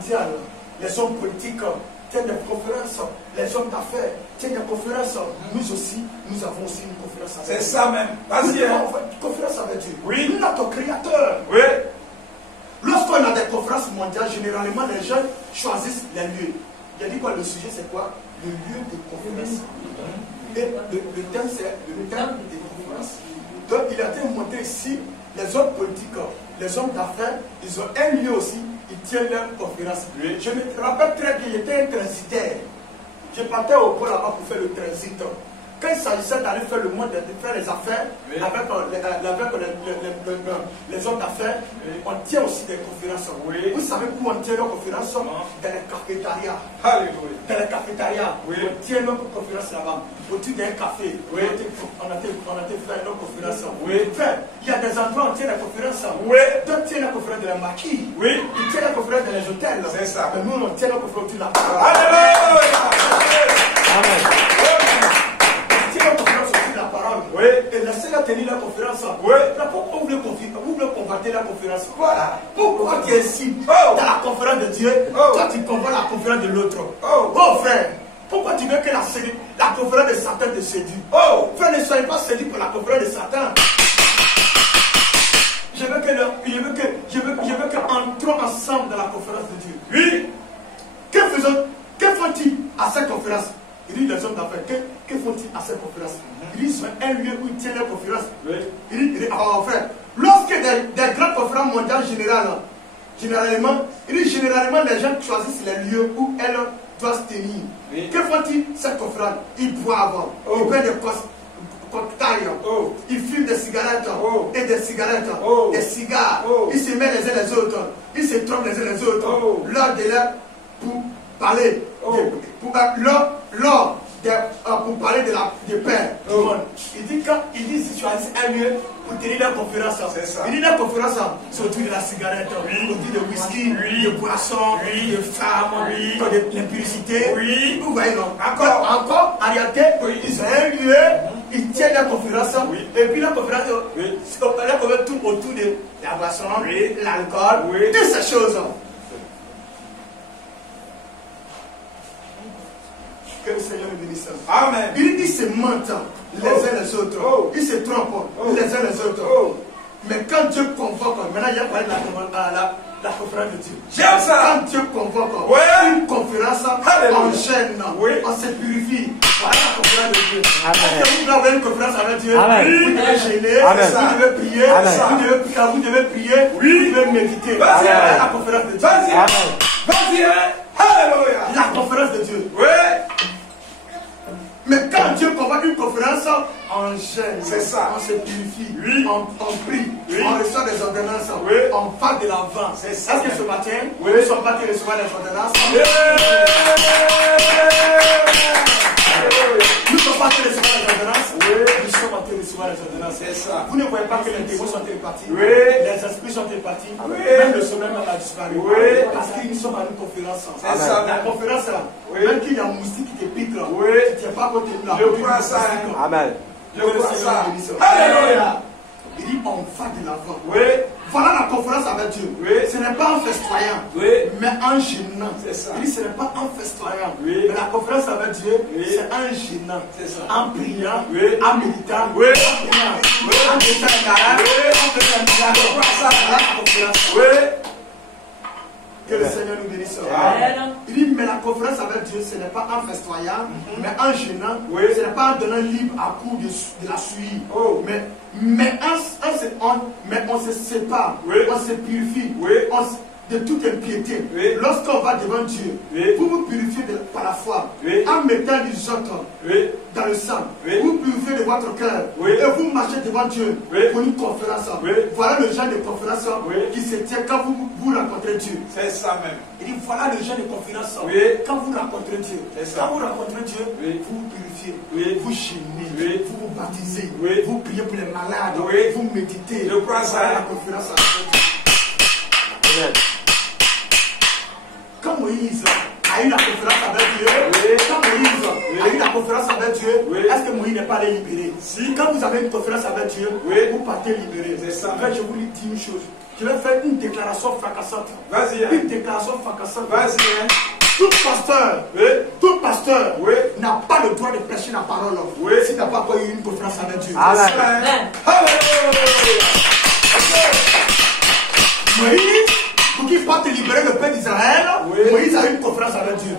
mondiale, les hommes politiques tiennent des conférences, les hommes d'affaires tiennent des conférences. Nous aussi, nous avons aussi une conférence avec Dieu. C'est ça même. Vas-y. Une conférence avec Dieu. Oui. Notre Créateur. Oui. Lorsqu'on a des conférences mondiales, généralement les gens choisissent les lieux. Il a dit quoi? Le sujet c'est quoi? Le lieu de conférence. Et le thème c'est le thème des conférences. Donc il a été monté ici, les hommes politiques, les hommes d'affaires, ils ont un lieu aussi, ils tiennent leur conférence. Oui. Je me rappelle très bien, j'étais un transitaire. Je partais au pôle là-bas pour faire le transit. Quand il s'agissait d'aller faire le monde, de faire les affaires, oui, avec les hommes d'affaires, oui, on tient aussi des conférences. Oui. Vous savez où on tient nos conférences? Dans les cafétérias. Alléluia. Dans les cafétérias. Oui. On tient nos conférences là-bas. Au-dessus d'un café. Oui. On a fait nos conférences. Oui. Enfin, il y a des endroits où on tient des conférences. Oui. D'autres tiennent la conférence de la maquille. Oui. Ils tiennent la conférence dans les hôtels. C'est ça. Mais nous, on tient nos conférences de la parole. Alléluia. Amen. La parole. Oui. Et laissez-la tenir la conférence. Oui. Pourquoi vous voulez convoiter la conférence? Voilà. Pourquoi tu es ici dans la conférence de Dieu? Toi tu convoites la conférence de l'autre. Oh frère, pourquoi tu veux que la conférence de Satan te séduise? Frère, ne soyez pas séduit par la conférence de Satan. Je veux que entrons ensemble dans la conférence de Dieu. Oui. Que font-ils à cette conférence? Il dit les hommes d'affaires, que font-ils à cette conférence? Il dit, c'est un lieu où ils tiennent leur conférence. Oui. Il dit, frère, lorsque des grandes conférences mondiales généralement, les gens choisissent les lieux où elles doivent se tenir. Oui. Que font-ils cette conférence? Ils boivent, ils prennent des cocktails, ils fument des cigarettes et des cigarettes, des cigares, ils se mettent les uns les autres, ils se trompent les uns les autres, l'heure de l'heure pour parler, pour parler de Père du monde. Il dit si tu as un lieu pour tenir la conférence, il dit la conférence, c'est autour de la cigarette, autour de whisky, de boissons, de femmes, de l'impurité. Vous voyez, non? Encore, en réalité, ils ont un lieu, ils tiennent la conférence, et puis la conférence tourne autour de la boisson, l'alcool, toutes ces choses. Que le Seigneur nous bénisse. Amen. Il dit se mentent les uns les autres. Ils se trompent les uns les autres. Mais quand Dieu convoque, maintenant il y a parlé de la conférence de Dieu. J'aime ça. Quand Dieu convoque une conférence, on gêne, on se purifie. Voilà la conférence de Dieu. Amen. Vous avez une conférence avec Dieu. Vous devez gêner, vous devez prier, vous devez prier, vous devez méditer. Vas-y, la conférence de Dieu. Vas-y, alléluia. La conférence de Dieu. Oui. Mais quand Dieu convoque une conférence, on gêne, c'est ça. On se purifie, on prie, on reçoit des ordonnances, on parle de l'avant. C'est ça. Est-ce que ce matin, nous ne sommes pas qui recevoir des ordonnances? Nous ne sommes pas qui recevoir les ordonnances? Nous sommes en train de recevoir les ordonnances. C'est ça. Vous ne voyez pas que les démons sont répartis? Les esprits sont répartis? Même le sommeil a disparu. Parce que nous sommes à une conférence. C'est ça. La conférence, même qu'il y a un moustique qui te pique, tu ne tiens pas côté de la. Je crois ça. Amen. Je crois ça. Alléluia. Il dit on va de l'avant. Voilà la conférence avec Dieu. Ce n'est pas en festoyant, mais en gênant. Il dit ce n'est pas en festoyant, mais la conférence avec Dieu, c'est en gênant, en priant, en méditant, en priant, en faisant un garage, en faisant un miracle. Voilà la conférence. Que le Seigneur nous bénisse. Il dit, mais la conférence avec Dieu, ce n'est pas en festoyant, mais en gênant. Ce n'est pas en donnant libre à coup de la suie. Mais on se sépare, on se purifie de toute impiété. Lorsqu'on va devant Dieu, pour vous purifier par la foi, en mettant du autres dans le sang, vous purifiez de votre cœur et vous marchez devant Dieu pour une conférence. Voilà le genre de conférence qui se tient quand vous rencontrez Dieu. C'est ça même. Il dit voilà le genre de conférence quand vous rencontrez Dieu. Quand vous rencontrez Dieu, vous vous purifiez, vous gênez, vous vous baptisez, vous priez pour les malades, vous méditez. Je crois ça. La conférence avec Dieu. Quand Moïse a eu la conférence avec Dieu, quand Moïse a eu la conférence avec Dieu, est-ce que Moïse n'est pas allé libérer? Si. Quand vous avez une conférence avec Dieu, vous partez libéré. C'est ça. En fait, je vous dis une chose. Je vais faire une déclaration fracassante. Vas-y. Une déclaration fracassante. Vas-y. Tout pasteur n'a pas le droit de prêcher la parole s'il n'a pas eu une conférence avec Dieu. Amen. Moïse, pour qu'il parte libérer le peuple d'Israël, Moïse a eu une conférence avec Dieu.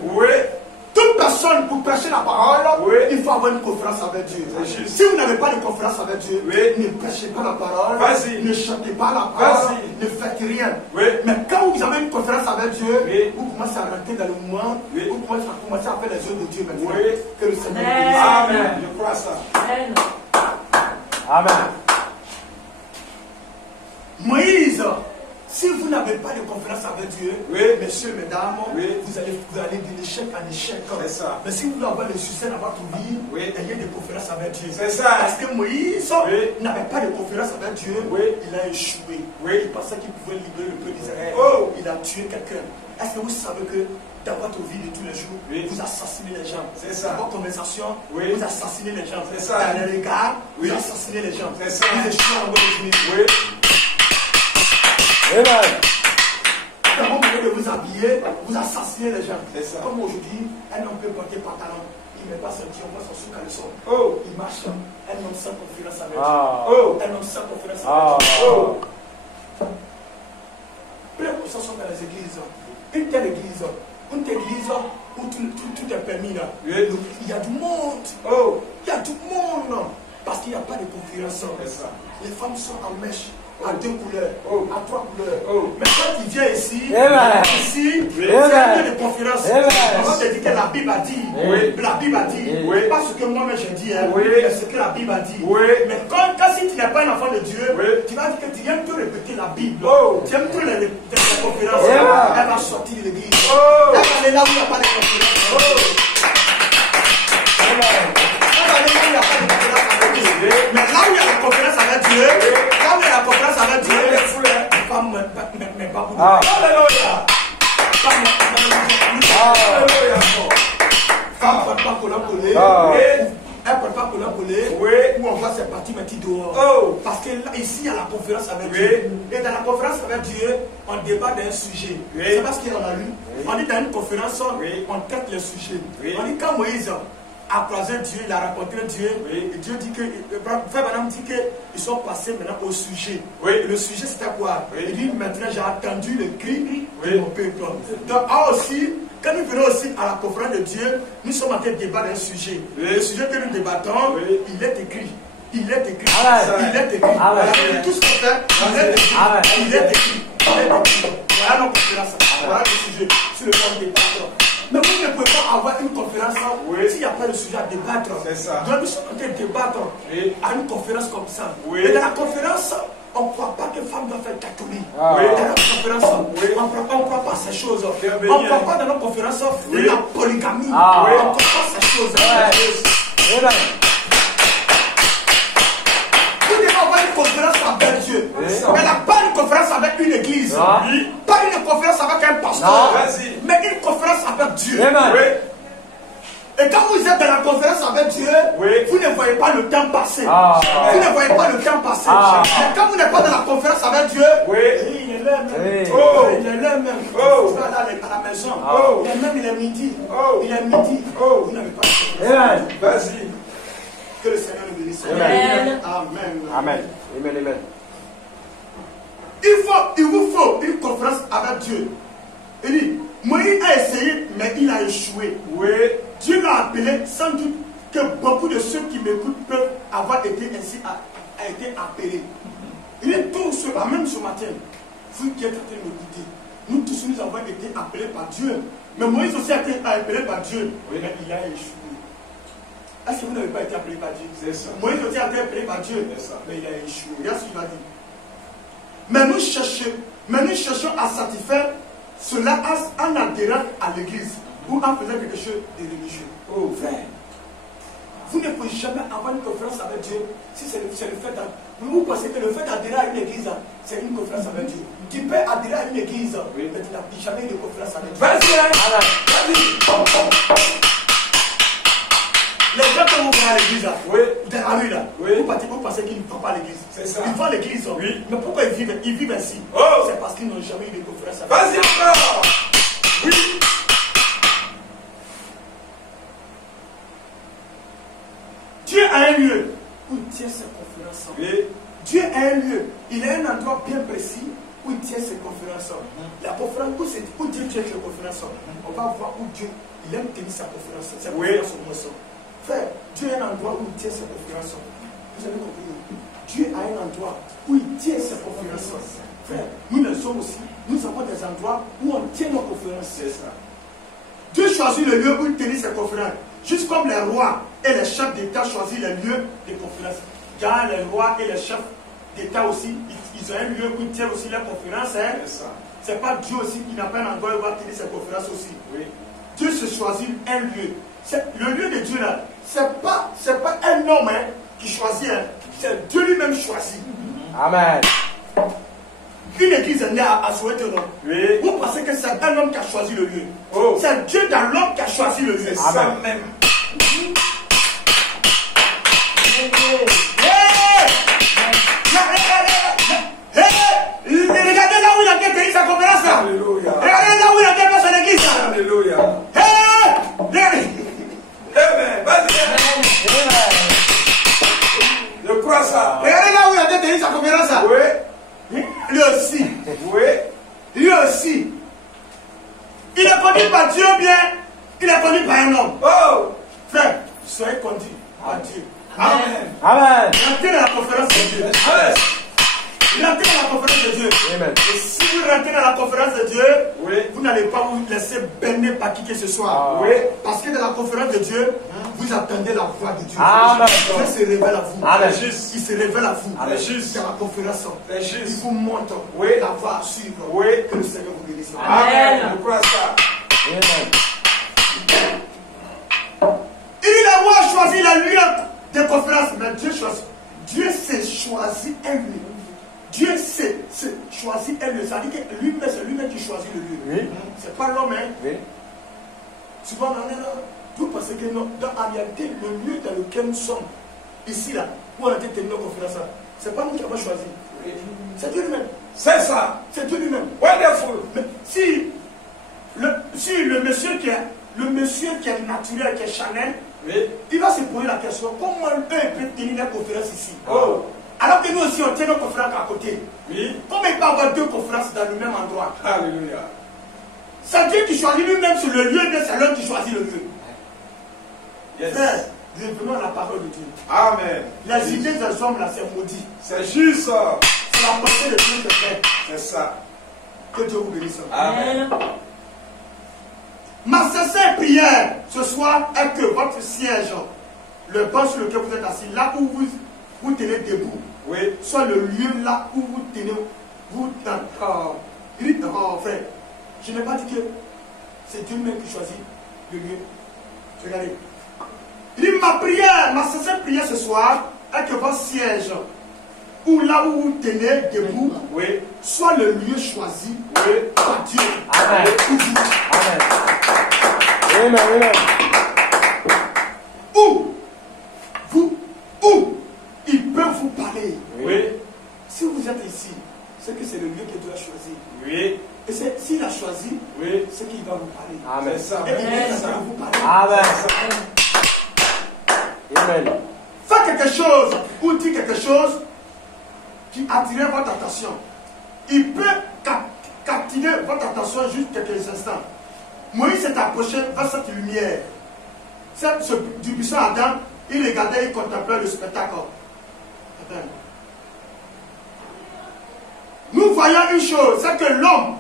Toute personne pour prêcher la parole, il faut avoir une conférence avec Dieu. Si vous n'avez pas de conférence avec Dieu, ne prêchez pas la parole, ne chantez pas la parole, ne faites rien. Mais quand vous avez une conférence avec Dieu, vous commencez à rentrer dans le mouvement, vous commencez à faire les œuvres de Dieu maintenant. Que le Seigneur vous bénisse. Amen. Je crois ça. Amen. Moïse, si vous n'avez pas de conférence avec Dieu, messieurs, mesdames, vous allez de l'échec en échec. Mais si vous voulez avoir le succès dans votre vie, ayez des conférences avec Dieu. Parce que Moïse n'avait pas de conférence avec Dieu, il a échoué. Il pensait qu'il pouvait libérer le peuple d'Israël. Il a tué quelqu'un. Est-ce que vous savez que dans votre vie de tous les jours, vous assassinez les gens? Dans votre conversation, vous assassinez les gens. Dans les regards, vous assassinez les gens. Vous échouez en votre vie. Dans votre manière de vous habiller, vous assassinez les gens. Comme aujourd'hui, un homme peut porter pantalon, il ne met pas son tir, on voit son sous-caleçon. Il marche, un homme sans confiance avec Dieu. Un homme sans confiance avec Dieu. Plein de choses sont dans les églises. Une telle église où tout est permis là. Il y a du monde. Il y a du monde. Parce qu'il n'y a pas de confiance. Les femmes sont en mèche. À 2 couleurs, à 3 couleurs. Mais quand tu viens ici, c'est un peu de conférence. On va te dire que la Bible a dit. La Bible a dit. Pas ce que moi-même j'ai dit, mais ce que la Bible a dit. Mais quand si tu n'es pas un enfant de Dieu, tu vas dire que tu aimes tout répéter la Bible. Tu aimes tout les conférences. Elle va sortir de l'église. Elle va aller là où il n'y a pas de conférence. Elle va aller là où il n'y a pas de conférence avec Dieu. Mais là où il y a la conférence avec Dieu, là où il y a la conférence avec Dieu, les femmes ne pas beaucoup. Alléluia. Femme ne porte pas collant-collé. Elle ne porte pas collant-collé. Où on voit ses parties mettre dehors. Parce que là, ici, il y a la conférence avec Dieu. Et dans la conférence avec Dieu, on débat d'un sujet. C'est parce qu'il y en a lu. On dit dans une conférence, on traite les sujets. On dit quand Moïse a croisé Dieu, il a rencontré Dieu, et Dieu dit que, Frère Madame dit qu'ils sont passés maintenant au sujet. Et le sujet c'était quoi? Il dit maintenant j'ai entendu le cri de mon peuple. Donc aussi, quand nous venons aussi à la conférence de Dieu, nous sommes en train de débattre d'un sujet. Le sujet que nous débattons, il est écrit. Il est écrit. Il est écrit. Tout ce qu'on fait, il est écrit. Il est écrit. Voilà notre conférence. Voilà le sujet sur le plan de débattre. Mais vous ne pouvez pas avoir une conférence s'il n'y a pas de sujet à débattre. Donc nous sommes en train de débattre à une conférence comme ça. Et dans la conférence, on ne croit pas que femme doit faire catholique. Dans la conférence, on ne croit pas ces choses. On ne croit pas dans nos conférences la polygamie. On ne croit pas ces choses. Vous devez avoir une conférence avec Dieu. Elle n'a pas une conférence avec une église. Pas une conférence avec un pasteur. Mais une conférence avec Dieu. Et quand vous êtes dans la conférence avec Dieu, vous ne voyez pas le temps passer. Vous ne voyez pas le temps passer. Mais quand vous n'êtes pas dans la conférence avec Dieu, il est là même. Il est là même. Vous allez à la maison. Il est même, il est midi. Il est midi. Vous n'avez pas de conférence. Vas-y. Que le Seigneur nous bénisse. Amen. Amen. Amen. Il vous faut une conférence avec Dieu. Il dit, Moïse a essayé, mais il a échoué. Dieu l'a appelé, sans doute que beaucoup de ceux qui m'écoutent peuvent avoir été ainsi appelés. Il est tous, même ce matin, vous qui êtes en train de m'écouter, nous tous nous avons été appelés par Dieu. Mais Moïse aussi a été appelé par Dieu. Mais il a échoué. Est-ce que vous n'avez pas été appelé par Dieu? C'est ça. Moïse aussi a été appelé par Dieu. Mais il a échoué. Regarde ce qu'il a dit. Mais nous cherchons à satisfaire cela en adhérant à l'église ou en faisant quelque chose de religieux. Frère, Vous ne pouvez jamais avoir une conférence avec Dieu si c'est le fait d'adhérer. Vous pensez que le fait d'adhérer à une église, c'est une conférence avec Dieu. Tu peux adhérer à une église, mais tu n'as jamais eu de conférence avec Dieu. Vas-y. Les gens que vous voyez à l'église, dans la rue là, vous pensez qu'ils ne vont pas à l'église. Ils vont à l'église, mais pourquoi ils vivent ainsi? C'est parce qu'ils n'ont jamais eu de conférence avec Dieu. Vas-y encore. Oui. Dieu a un lieu où il tient ses conférences. Dieu a un lieu, il a un endroit bien précis où il tient ses conférences. La conférence, où Dieu tient ses conférences, on va voir où Dieu, il aime tenir sa conférence. Sa conférence au moisson. Frère, Dieu a un endroit où il tient ses conférences. Vous avez compris? Dieu a un endroit où il tient ses conférences. Frère, nous le sommes aussi. Nous avons des endroits où on tient nos conférences. C'est ça. Dieu choisit le lieu où il tenait ses conférences. Juste comme les rois et les chefs d'État choisissent les lieux de conférences. Car les rois et les chefs d'État aussi, ils ont un lieu où ils tiennent aussi leurs conférences. C'est pas Dieu aussi qui n'a pas un endroit où il va tenir ses conférences aussi. Dieu se choisit un lieu. Le lieu de Dieu là, c'est pas un homme qui choisit, c'est Dieu lui-même choisit. Amen. Une église est née à Soweto, non? Vous pensez que c'est un homme qui a choisi le lieu? C'est Dieu dans l'homme qui a choisi le lieu. C'est ça même. Regardez là où il a fait sa conférence là. Regardez là où il a fait son église là. Alléluia. Vas-y. Je crois ça. Regardez là où il a fait sa conférence là. Lui aussi. Lui aussi. Il est conduit par Dieu bien. Il est conduit par un homme. Frère, soyez conduits par Dieu. Amen. Amen. Rentrez dans la conférence de Dieu. Amen. Rentrez dans la conférence de Dieu. Amen. Et si vous rentrez dans la conférence de Dieu, vous n'allez pas vous laisser baigner par qui que ce soit. Parce que dans la conférence de Dieu, vous attendez la voix de Dieu. Amen. Dieu se révèle à vous. Amen. Il se révèle à vous. Amen. Dans la conférence, il vous montre la voie à suivre. Que le Seigneur vous bénisse. Amen. Je crois ça. Amen. Il a moi choisi la lieu de conférence, mais Dieu s'est choisi un lieu. Dieu s'est choisi un lieu. Ça veut dire que lui-même, c'est lui-même qui choisit le lieu. C'est pas l'homme. Souvent, on est là. Vous pensez que non, en réalité, le lieu dans lequel nous sommes, ici, là, où on a été tenu nos conférences, c'est pas nous qui avons choisi. C'est Dieu lui-même. C'est ça. C'est Dieu lui-même. Wonderful. Mais si le monsieur qui est naturel, qui est Chanel, il va se poser la question, comment eux peuvent tenir la conférence ici? Alors que nous aussi on tient nos conférences à côté. Comment il peut avoir deux conférences dans le même endroit? Alléluia. C'est Dieu qui choisit lui-même sur le lieu, mais c'est l'homme qui choisit le lieu. Frère, revenons à la parole de Dieu. Amen. Les idées des hommes là, c'est maudit. C'est juste ça. C'est la pensée de Dieu qui fait. C'est ça. Que Dieu vous bénisse. Amen. Ma sincère prière ce soir est que votre siège, le banc sur lequel vous êtes assis, là où vous tenez debout, soit le lieu là où vous tenez, frère, je n'ai pas dit que c'est Dieu même qui choisit le lieu. Regardez. Il dit ma prière, ma sincère prière ce soir est que votre siège, ou là où vous tenez debout, soit le lieu choisi par Dieu. Amen. Amen. Amen. Où il peut vous parler. Si vous êtes ici, c'est que c'est le lieu que Dieu a choisi. Et s'il a choisi, c'est qu'il va vous parler. Amen. Et il va vous parler. Amen. Amen. Faites quelque chose ou dites quelque chose qui attire votre attention. Il peut captiver votre attention juste quelques instants. Moïse s'est approché vers cette lumière. Du buisson Adam, il regardait, il contemplait le spectacle. Nous voyons une chose, c'est que l'homme